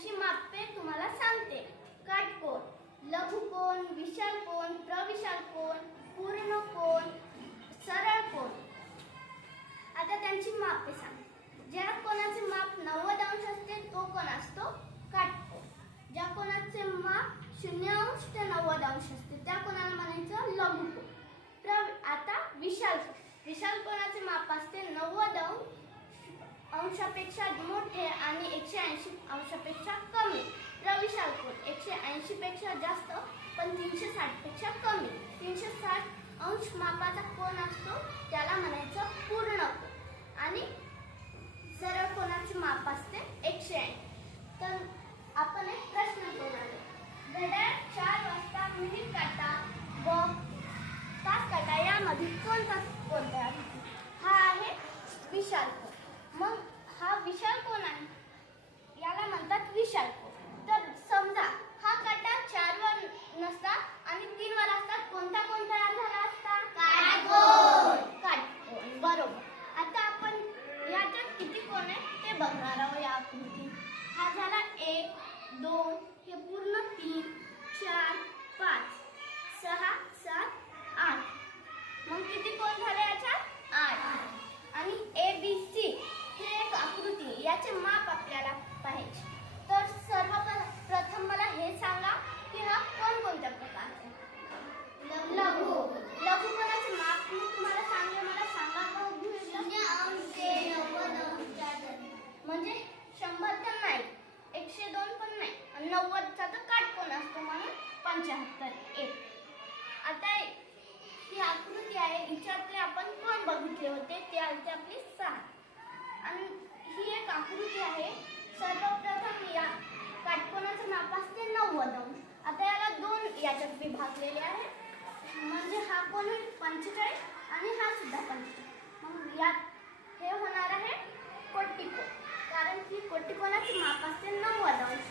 त्यांची मापे तुम्हाला सांगते. काटकोण प्रविशाल कोण पूर्ण कोण सरळ कोण आता त्यांची मापे सांगते. ज्या कोणाचे माप नव्वद अंश असते तो कोण असतो? काटकोन. ज्या कोणाचे माप शून्य अंश ते नव्वद अंश असते त्या कोणाला म्हणायचं? लघुकोन. प्र आता विशाल विशाल कोणाचे माप असते नव्वद अंश अंशापेक्षा मोठे आणि एकशे ऐंशी अंशापेक्षा कमी. प्रविशाल कोण एकशे ऐंशीपेक्षा जास्त पण तीनशे साठपेक्षा कमी. तीनशे साठ अंश मापाचा कोण असतो? त्याला म्हणायचं पूर्ण आणि सरळ कोणाचे माप असते? एकशे ऐंशी. तर आपण एक प्रश्न सोडवले घड्याळ चार वाजता मिनिट काटा व तास काटा यामध्ये कोणता कोणता हा आहे विशाल मग हा विशाल कोण आहे? याला म्हणतात विशाल कोण. तर समजा हा काटा चार वर नसतात आणि तीन वर असतात कोणता कोणता झाला असता? काटकोण बरोबर. आता आपण याच्यात किती कोण आहे ते बघणार आहोत या आकृतीत. हा झाला एक दोन हे पूर्ण तीन. याचे माप आपल्याला पाहायचे. तर सर्वप्रथम मला हे सांगा की हा कोणकोणत्या प्रकारचा? लघु लघु. कोणाचे माप मी तुम्हाला सांगले मला सांगा. म्हणजे शंभर तर नाही एकशे दोन पण नाही आणि नव्वदचा तर काटकोन असतो म्हणून पंच्याहत्तर एक. आता ही आकृती आहे हिच्यातले आपण कोण बघितले होते? ते आलते आपले सहा. आणि आकृती आहे. सर्वप्रथम या काटकोनाचं माप असते नव्वद आता याला दोन याच्यात विभागलेले आहे. म्हणजे हा कोण होईल? पंचेचाळीस आणि हा सुद्धा पंचेचाळीस. मग यात हे होणार आहे कोटिकोन कारण की कोटिकोनाचे माप असते नव्वद अंश